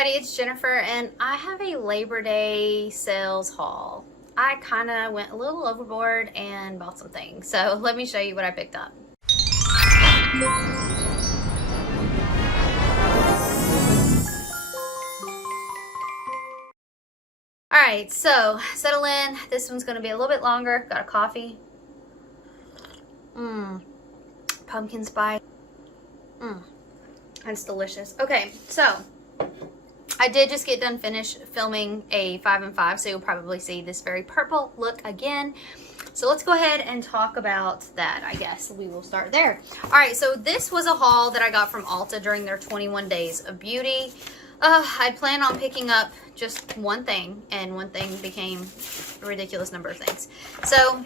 everybody, it's Jennifer and I have a Labor Day sales haul. I kind of went a little overboard and bought some things, so let me show you what I picked up. Alright, so settle in. This one's going to be a little bit longer. Got a coffee. Pumpkin spice. That's delicious. Okay, so I did just get done finished filming a 5 and 5, so you'll probably see this very purple look again. So let's go ahead and talk about that. I guess we will start there. All right, so this was a haul that I got from Ulta during their 21 days of beauty. I planned on picking up just one thing, and one thing became a ridiculous number of things. So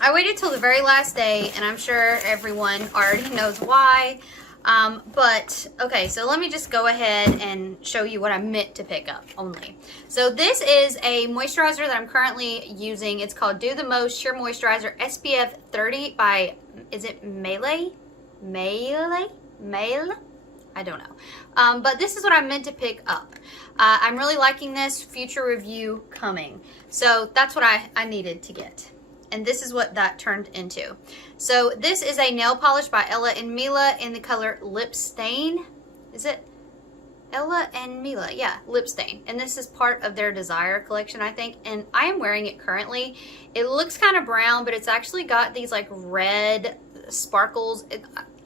I waited till the very last day, and I'm sure everyone already knows why. But okay, so let me just go ahead and show you what I meant to pick up only. So this is a moisturizer that I'm currently using. It's called Do the Most Sheer Moisturizer SPF 30 by, is it Melee? I don't know. But this is what I meant to pick up. I'm really liking this. Future review coming. So that's what I needed to get. And this is what that turned into. So this is a nail polish by Ella and Mila in the color Lip Stain. Is it Ella and Mila? Yeah, Lip Stain. And this is part of their Desire collection, I think. And I am wearing it currently. It looks kind of brown, but it's actually got these like red sparkles.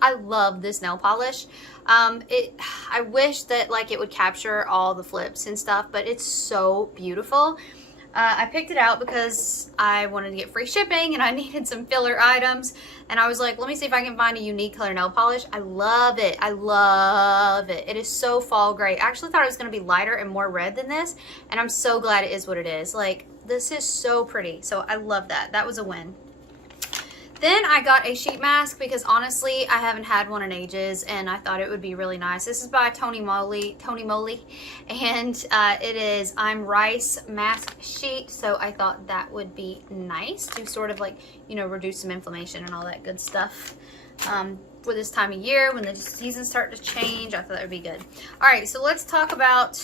I love this nail polish. I wish that like it would capture all the flips and stuff, but it's so beautiful. I picked it out because I wanted to get free shipping and I needed some filler items. And I was like, let me see if I can find a unique color nail polish. I love it. I love it. It is so fall gray. I actually thought it was going to be lighter and more red than this. And I'm so glad it is what it is. Like, this is so pretty. So I love that. That was a win. Then I got a sheet mask because honestly, I haven't had one in ages and I thought it would be really nice. This is by Tony Moly, and it is I'm Rice Mask Sheet. So I thought that would be nice to sort of like, you know, reduce some inflammation and all that good stuff. For this time of year when the seasons start to change, I thought that would be good. All right, so let's talk about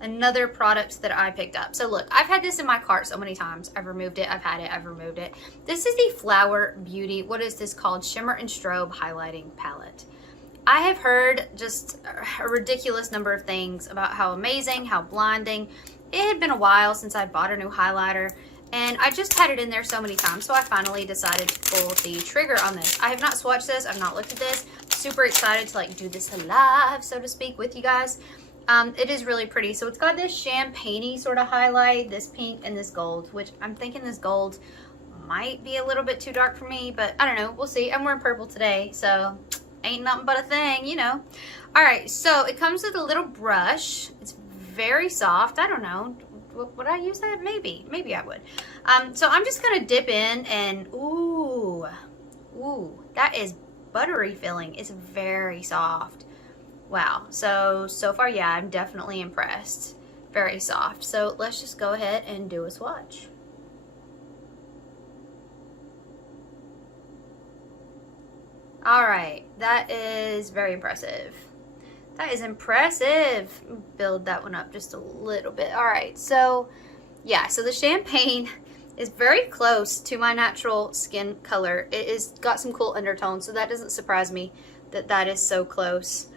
another product that I picked up. So look, I've had this in my cart so many times. I've removed it, I've had it, I've removed it. This is the Flower Beauty, what is this called? Shimmer and Strobe Highlighting Palette. I have heard just a ridiculous number of things about how amazing, how blinding. It had been a while since I bought a new highlighter and I just had it in there so many times, so I finally decided to pull the trigger on this. I have not swatched this, I've not looked at this. Super excited to like do this live, so to speak, with you guys. It is really pretty. So it's got this champagne-y sort of highlight, this pink and this gold, which I'm thinking this gold might be a little bit too dark for me, but I don't know. We'll see. I'm wearing purple today, so ain't nothing but a thing, you know. All right, so it comes with a little brush. It's very soft. I don't know. Would I use that? Maybe. Maybe I would. So I'm just going to dip in and, ooh, that is buttery feeling. It's very soft. Wow, so far, yeah, I'm definitely impressed. Very soft. So let's just go ahead and do a swatch. All right, that is very impressive. That is impressive. Build that one up just a little bit. All right, so yeah, so the champagne is very close to my natural skin color. It is got some cool undertones, so that doesn't surprise me that that is so close.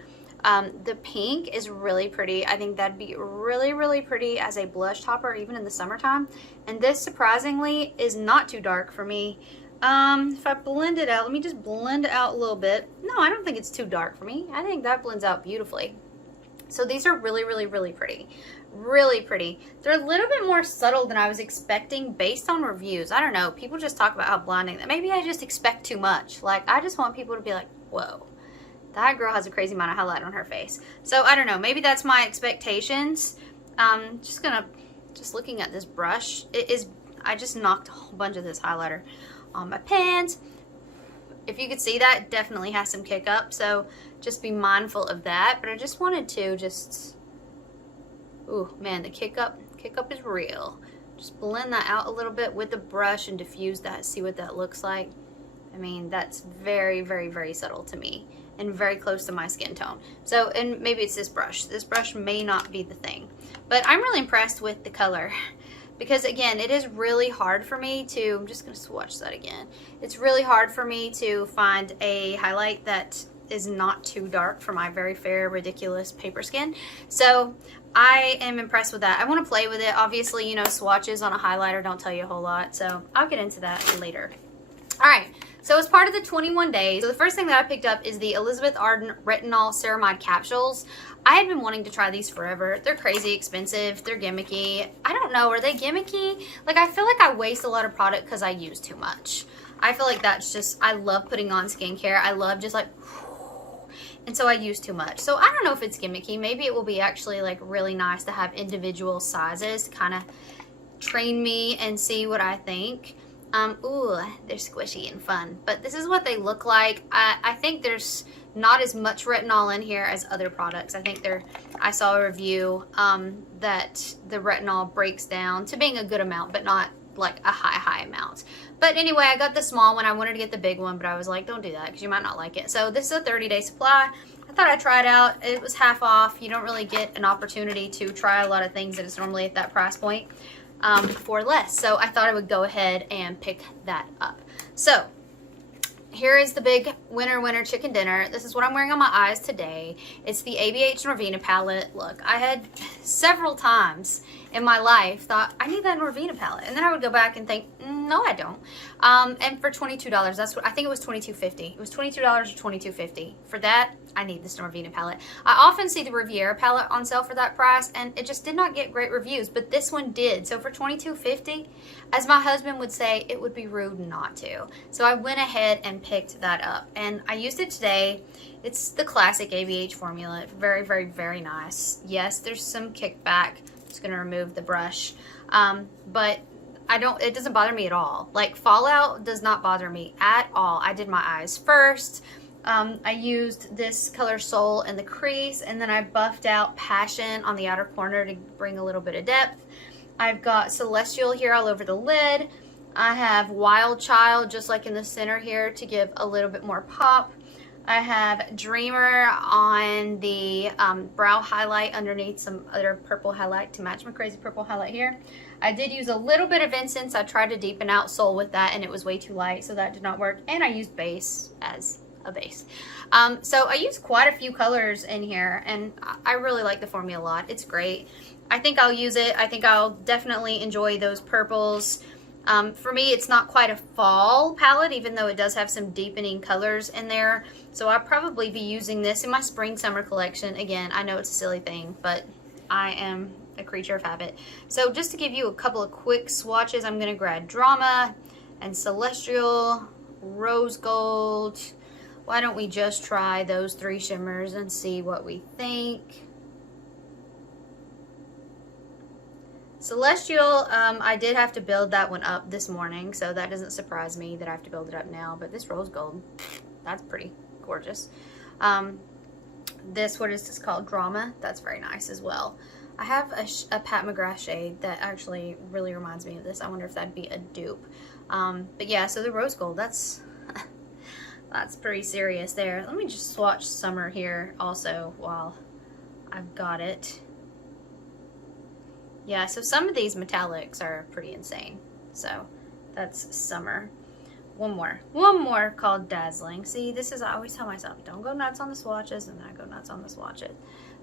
The pink is really pretty. I think that'd be really, really pretty as a blush topper, even in the summertime. And this, surprisingly, is not too dark for me. If I blend it out, let me just blend it out a little bit. No, I don't think it's too dark for me. I think that blends out beautifully. So these are really, really, really pretty. Really pretty. They're a little bit more subtle than I was expecting based on reviews. I don't know. People just talk about how blinding that. Maybe I just expect too much. Like, I just want people to be like, whoa. That girl has a crazy amount of highlight on her face. So I don't know, maybe that's my expectations. Just looking at this brush, I just knocked a whole bunch of this highlighter on my pants. If you could see that, it definitely has some kick up. So just be mindful of that. But I just wanted to ooh, man, the kick up is real. Just blend that out a little bit with the brush and diffuse that, see what that looks like. I mean, that's very, very, very subtle to me. and very close to my skin tone. So, and maybe it's this brush. This brush may not be the thing, but I'm really impressed with the color. Because again, it is really hard for me to, I'm just going to swatch that again. It's really hard for me to find a highlight that is not too dark for my very fair, ridiculous paper skin. So I am impressed with that. I want to play with it. Obviously, you know, swatches on a highlighter don't tell you a whole lot. So I'll get into that later. All right. So as part of the 21 days, so the first thing that I picked up is the Elizabeth Arden Retinol Ceramide Capsules. I had been wanting to try these forever. They're crazy expensive. They're gimmicky. I don't know. Are they gimmicky? Like, I feel like I waste a lot of product because I use too much. I feel like that's just, I love putting on skincare. I love just like, and so I use too much. So I don't know if it's gimmicky. Maybe it will be actually like really nice to have individual sizes to kind of train me and see what I think. Ooh, they're squishy and fun, but this is what they look like. I think there's not as much retinol in here as other products. I think I saw a review that the retinol breaks down to being a good amount, but not like a high amount. But anyway, I got the small one. I wanted to get the big one, but I was like, don't do that because you might not like it. So this is a 30-day supply. I thought I'd try it out. It was half off. You don't really get an opportunity to try a lot of things that is normally at that price point for less. So I thought I would go ahead and pick that up. So here is the big winter chicken dinner. This is what I'm wearing on my eyes today. It's the ABH Norvina palette. Look, I had several times in my life thought, I need that Norvina palette. And then I would go back and think, no, I don't. And for $22, that's what, I think it was $22.50. It was $22 or $22.50. For that, I need this Norvina palette. I often see the Riviera palette on sale for that price, and it just did not get great reviews, but this one did. So for $22.50, as my husband would say, it would be rude not to. So I went ahead and picked that up, and I used it today. It's the classic ABH formula. Very, very, very nice. Yes, there's some kickback. Just gonna remove the brush, but it doesn't bother me at all. Like, fallout does not bother me at all. I did my eyes first. I used this color Soul in the crease, and then I buffed out Passion on the outer corner to bring a little bit of depth. I've got Celestial here all over the lid. I have Wild Child just like in the center here to give a little bit more pop. I have Dreamer on the brow highlight underneath some other purple highlight to match my crazy purple highlight here. I did use a little bit of Incense. I tried to deepen out Soul with that, and it was way too light, so that did not work. And I used Base as a base. So I used quite a few colors in here, and I really like the formula a lot. It's great. I think I'll use it. I think I'll definitely enjoy those purples. For me, it's not quite a fall palette, even though it does have some deepening colors in there. So I'll probably be using this in my spring summer collection. Again, I know it's a silly thing, but I am a creature of habit. So just to give you a couple of quick swatches, I'm going to grab Drama and Celestial, Rose Gold. Why don't we just try those three shimmers and see what we think? Celestial, I did have to build that one up this morning, so that doesn't surprise me that I have to build it up now. But this Rose Gold, that's pretty gorgeous. What is this called? Drama. That's very nice as well. I have a Pat McGrath shade that actually really reminds me of this. I wonder if that'd be a dupe. But yeah, so the Rose Gold, that's pretty serious there. Let me just swatch Summer here also while I've got it. Yeah, so some of these metallics are pretty insane. So that's Summer. One more called Dazzling. See, this is, I always tell myself, don't go nuts on the swatches, and then I go nuts on the swatches.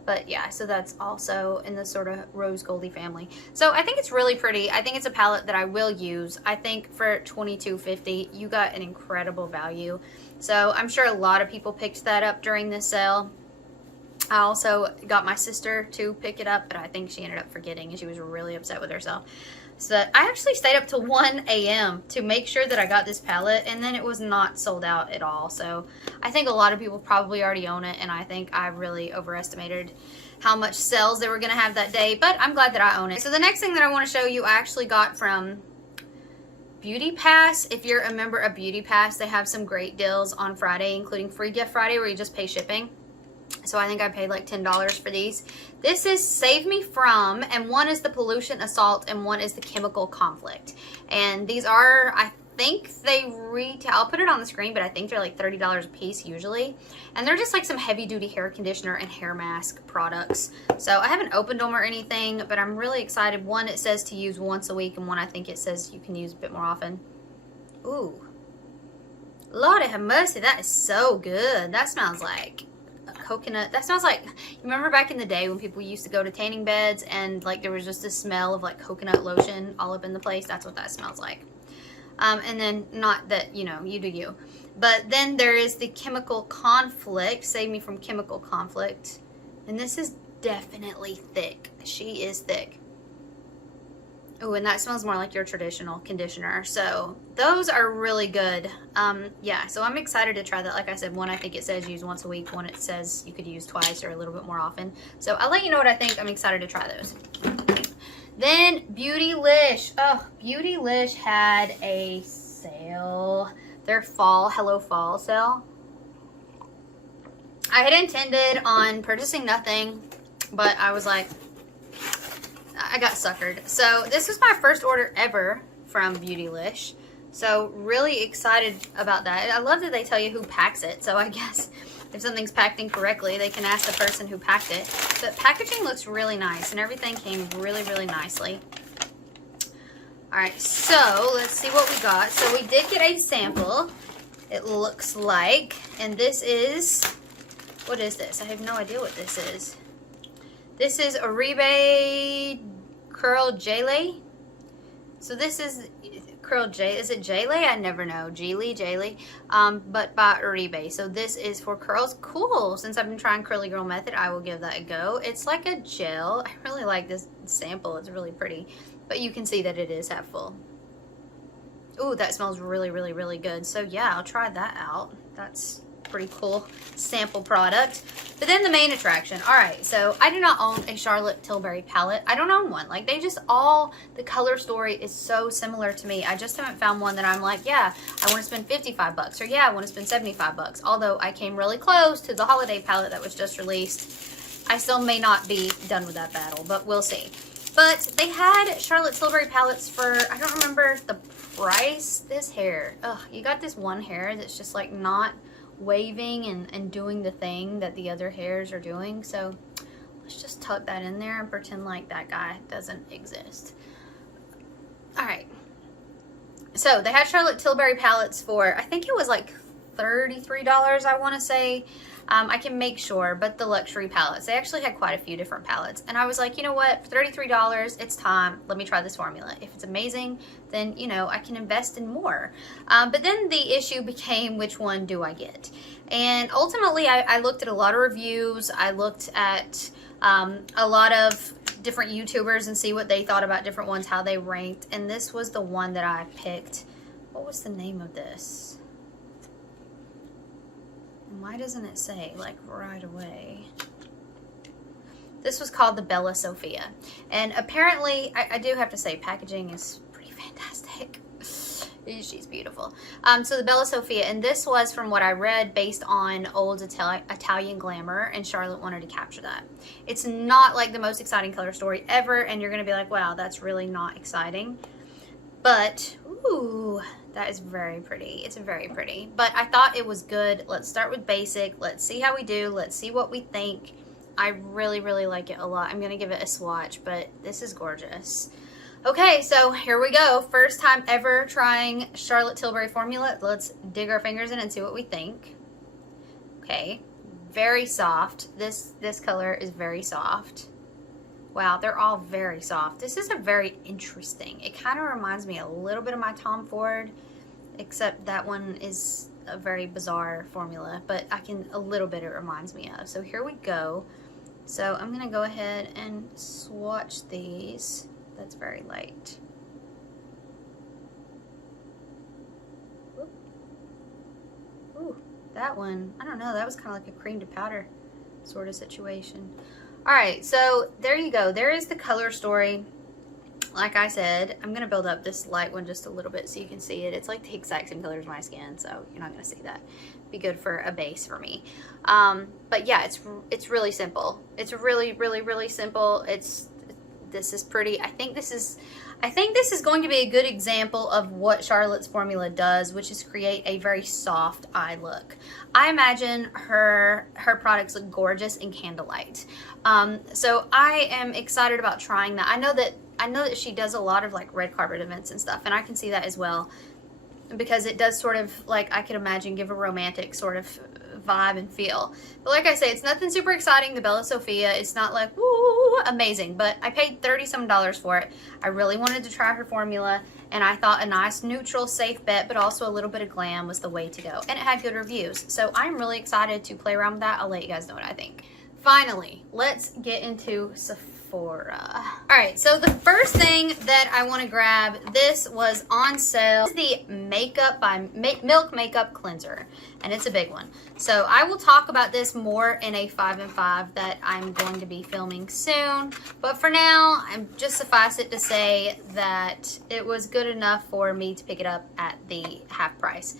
But yeah, so that's also in the sort of rose goldy family. So I think it's really pretty. I think it's a palette that I will use. I think for $22.50, you got an incredible value. So I'm sure a lot of people picked that up during this sale. I also got my sister to pick it up, but I think she ended up forgetting, and she was really upset with herself. So I actually stayed up till 1 a.m. to make sure that I got this palette, and then it was not sold out at all. So I think a lot of people probably already own it, and I think I really overestimated how much sales they were going to have that day, but I'm glad that I own it. So the next thing that I want to show you, I actually got from Beauty Pass. If you're a member of Beauty Pass, they have some great deals on Friday, including Free Gift Friday, where you just pay shipping. So I think I paid like $10 for these. This is Save Me From, and one is the Pollution Assault, and one is the Chemical Conflict. And these are, I think they retail, I'll put it on the screen, but I think they're like $30 a piece usually. And they're just like some heavy duty hair conditioner and hair mask products. So I haven't opened them or anything, but I'm really excited. One, it says to use once a week, and one I think it says you can use a bit more often. Ooh. Lord have mercy, that is so good. That smells like a coconut. That smells like, you remember back in the day when people used to go to tanning beds and like there was just a smell of like coconut lotion all up in the place? That's what that smells like. And then, not that, you know, you do you. But then there is the chemical conflict. Save me from chemical conflict. And this is definitely thick. She is thick. Oh, and that smells more like your traditional conditioner. So those are really good. Yeah, so I'm excited to try that. Like I said, one I think it says use once a week. One it says you could use twice or a little bit more often. So I'll let you know what I think. I'm excited to try those. Then Beautylish. Oh, Beautylish had a sale. Their fall, Hello Fall sale. I had intended on purchasing nothing, but I was like, I got suckered. So this was my first order ever from Beautylish. So really excited about that. I love that they tell you who packs it. So I guess if something's packed incorrectly, they can ask the person who packed it. The packaging looks really nice and everything came really, really nicely. All right, so let's see what we got. So we did get a sample, it looks like. And this is, what is this? I have no idea what this is. This is Aribe Curl Jelly. So this is Curl J. Is it Jelly? I never know. Jelly. But by Aribe. So this is for curls. Cool. Since I've been trying Curly Girl Method, I will give that a go. It's like a gel. I really like this sample. It's really pretty. But you can see that it is half full. Ooh, that smells really, really, really good. So yeah, I'll try that out. That's pretty cool sample product. But then the main attraction. All right, so I do not own a Charlotte Tilbury palette. I don't own one. Like, they just all, the color story is so similar to me. I just haven't found one that I'm like, yeah, I want to spend 55 bucks, or yeah, I want to spend 75 bucks. Although I came really close to the holiday palette that was just released. I still may not be done with that battle, but we'll see. But they had Charlotte Tilbury palettes for, I don't remember the price. This hair, ugh, you got this one hair that's just like not waving and doing the thing that the other hairs are doing. So let's just tuck that in there and pretend like that guy doesn't exist. All right, so they had Charlotte Tilbury palettes for, I think it was like $33, I want to say. I can make sure, but the luxury palettes, they actually had quite a few different palettes. And I was like, you know what, for $33, it's time. Let me try this formula. If it's amazing, then, you know, I can invest in more. But then the issue became, which one do I get? And ultimately, I looked at a lot of reviews. I looked at a lot of different YouTubers and see what they thought about different ones, how they ranked. And this was the one that I picked. What was the name of this? Why doesn't it say, like, right away? This was called the Bella Sophia. And apparently, I do have to say, packaging is pretty fantastic. She's beautiful. So the Bella Sophia, and this was, from what I read, based on old Italian glamour, and Charlotte wanted to capture that. It's not, like, the most exciting color story ever, and you're going to be like, wow, that's really not exciting. But, ooh, that is very pretty. It's very pretty. But I thought it was good. Let's start with basic. Let's see how we do. Let's see what we think. I really, really like it a lot. I'm going to give it a swatch, but this is gorgeous. Okay, so here we go. First time ever trying Charlotte Tilbury formula. Let's dig our fingers in and see what we think. Okay, very soft. This color is very soft. Wow, they're all very soft. This is a very interesting. It kind of reminds me a little bit of my Tom Ford, except that one is a very bizarre formula, but a little bit it reminds me of. So here we go. So I'm gonna go ahead and swatch these. That's very light. Ooh, that one, I don't know, that was kind of like a cream to powder sort of situation. All right, so there you go. There is the color story. Like I said, I'm going to build up this light one just a little bit so you can see it. It's like the exact same color as my skin, so you're not going to see that. Be good for a base for me. But yeah, it's really simple. It's really, really, really simple. It's This is pretty. I think this is going to be a good example of what Charlotte's formula does, which is create a very soft eye look. I imagine her products look gorgeous in candlelight. So I am excited about trying that. I know that she does a lot of like red carpet events and stuff, and I can see that as well, because it does sort of, like, I could imagine give a romantic sort of vibe and feel. But like I say, it's nothing super exciting. The Bella Sophia, it's not like, woo, amazing, but I paid $30 for it. I really wanted to try her formula, and I thought a nice, neutral, safe bet, but also a little bit of glam was the way to go. And it had good reviews. So I'm really excited to play around with that. I'll let you guys know what I think. Finally, let's get into Sephora. Alright, so the first thing that I want to grab, this was on sale. This is the Makeup by Milk Makeup Cleanser, and it's a big one. So I will talk about this more in a 5 and 5 that I'm going to be filming soon. But for now, I'm just suffice it to say that it was good enough for me to pick it up at the half price.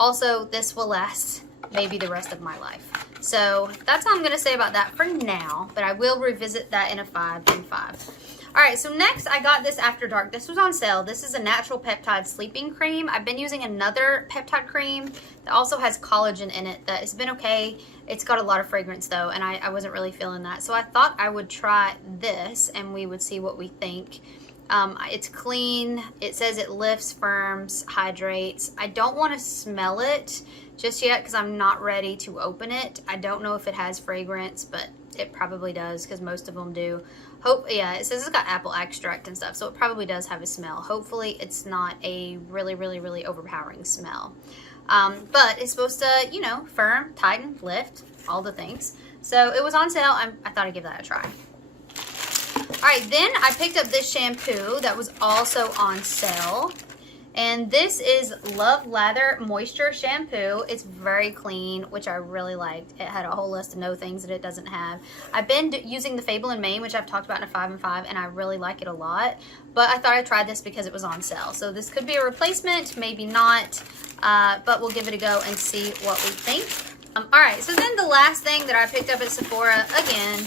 Also, this will last maybe the rest of my life. So that's all I'm going to say about that for now, but I will revisit that in a 5 and 5. Alright, so next I got this After Dark. This was on sale. This is a natural peptide sleeping cream. I've been using another peptide cream that also has collagen in it that has been okay. It's got a lot of fragrance though, and I wasn't really feeling that. So I thought I would try this and we would see what we think. It's clean. It says it lifts, firms, hydrates. I don't want to smell it just yet because I'm not ready to open it. I don't know if it has fragrance, but it probably does because most of them do. Yeah, it says it's got apple extract and stuff, so it probably does have a smell. Hopefully it's not a really, really, really overpowering smell. But it's supposed to, you know, firm, tighten, lift, all the things. So it was on sale. I thought I'd give that a try. Alright, then I picked up this shampoo that was also on sale. And this is Love Lather Moisture Shampoo. It's very clean, which I really liked. It had a whole list of no things that it doesn't have. I've been using the Fable in Maine, which I've talked about in a 5 and 5, and I really like it a lot. But I thought I'd try this because it was on sale. So this could be a replacement, maybe not. But we'll give it a go and see what we think. Alright, so then the last thing that I picked up at Sephora, again,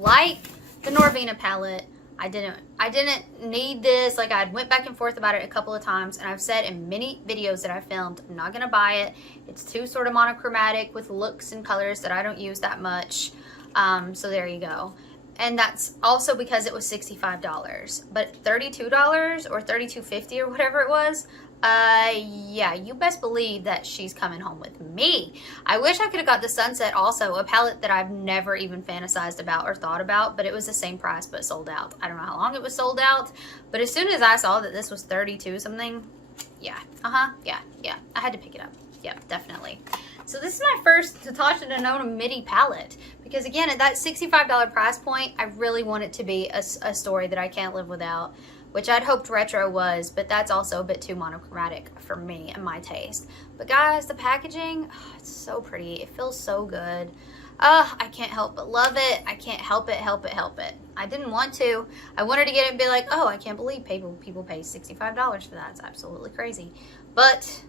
like the Norvina palette, I didn't need this. Like, I went back and forth about it a couple of times, and I've said in many videos that I filmed, I'm not gonna buy it. It's too sort of monochromatic with looks and colors that I don't use that much. So there you go. And that's also because it was $65. But $32 or $32.50 or whatever it was, yeah, you best believe that she's coming home with me. I wish I could have got the Sunset also, a palette that I've never even fantasized about or thought about, but it was the same price but sold out. I don't know how long it was sold out, but as soon as I saw that this was 32 something, yeah, yeah, I had to pick it up. Yeah, definitely. So this is my first Natasha Denona midi palette, because again, at that $65 price point, I really want it to be a story that I can't live without, which I'd hoped retro was, but that's also a bit too monochromatic for me and my taste. But guys, the packaging, oh, it's so pretty. It feels so good. I can't help but love it. I can't help it. I didn't want to. I wanted to get it and be like, oh, I can't believe people pay $65 for that. It's absolutely crazy. But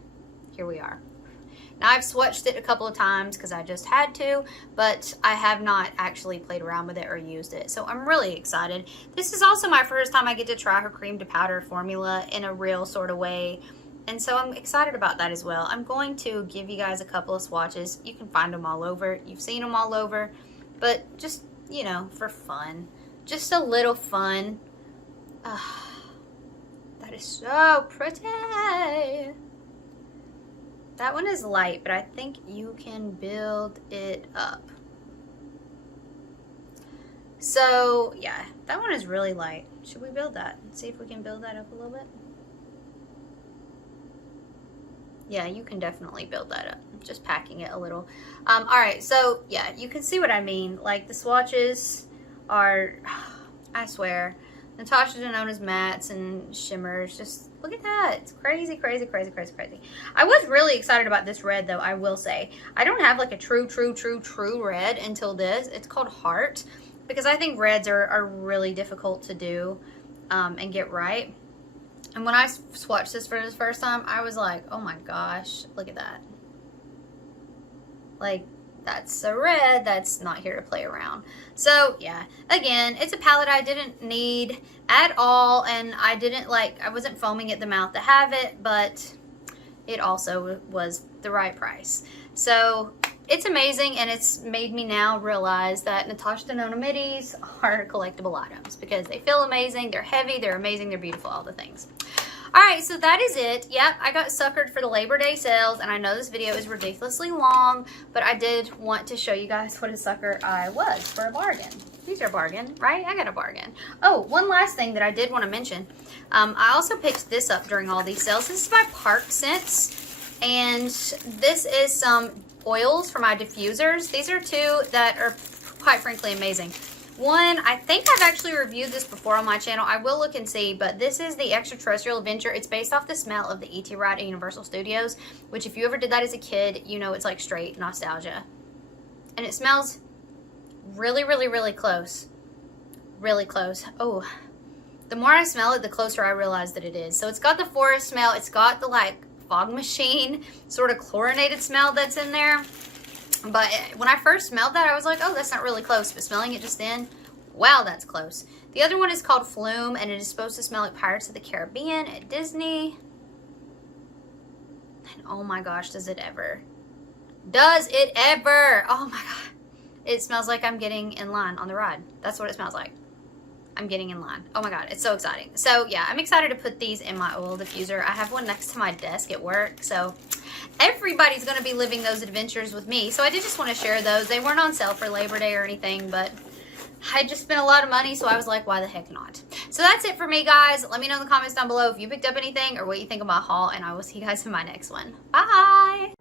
here we are. Now, I've swatched it a couple of times because I just had to, but I have not actually played around with it or used it. So I'm really excited. This is also my first time I get to try her cream to powder formula in a real sort of way. And so I'm excited about that as well. I'm going to give you guys a couple of swatches. You can find them all over. You've seen them all over. But just, you know, for fun. Just a little fun. That is so pretty. That one is light, but I think you can build it up. So, yeah, that one is really light. Should we build that? See if we can build that up a little bit. Yeah, you can definitely build that up. Just packing it a little. Alright, so, yeah, you can see what I mean. Like, the swatches are, I swear, Natasha Denona's mattes and shimmers, just look at that. It's crazy, crazy, crazy, crazy, crazy. I was really excited about this red, though, I will say. I don't have like a true red until this. It's called Heart, because I think reds are really difficult to do and get right. And when I swatched this for the first time, I was like, oh my gosh, look at that. Like, That's a red that's not here to play around. So yeah, again, it's a palette I didn't need at all, and I wasn't foaming at the mouth to have it, but it also was the right price. So it's amazing, and it's made me now realize that Natasha Denona middies are collectible items because they feel amazing, they're heavy, they're amazing, they're beautiful, all the things. Alright, so that is it. Yep, I got suckered for the Labor Day sales, and I know this video is ridiculously long, but I did want to show you guys what a sucker I was for a bargain. These are a bargain, right? I got a bargain. Oh, one last thing that I did want to mention. I also picked this up during all these sales. This is by Park Scents, and this is some oils for my diffusers. These are two that are quite frankly amazing. One, I think I've actually reviewed this before on my channel. I will look and see, but this is the Extraterrestrial Adventure. It's based off the smell of the E.T. ride at Universal Studios, which if you ever did that as a kid, you know it's like straight nostalgia. And it smells really, really, really close. Really close. Oh, the more I smell it, the closer I realize that it is. So it's got the forest smell. It's got the like fog machine sort of chlorinated smell that's in there. But when I first smelled that, I was like, oh, that's not really close. But smelling it just then, wow, that's close. The other one is called Flume, and it is supposed to smell like Pirates of the Caribbean at Disney. And oh my gosh, does it ever. Does it ever? Oh my God. It smells like I'm getting in line on the ride. That's what it smells like. I'm getting in line. Oh my God, it's so exciting. So yeah, I'm excited to put these in my oil diffuser. I have one next to my desk at work, so everybody's gonna be living those adventures with me. So I did just want to share those. They weren't on sale for Labor Day or anything, but I just spent a lot of money, so I was like, why the heck not? So that's it for me, guys. Let me know in the comments down below if you picked up anything or what you think of my haul, and I will see you guys in my next one. Bye!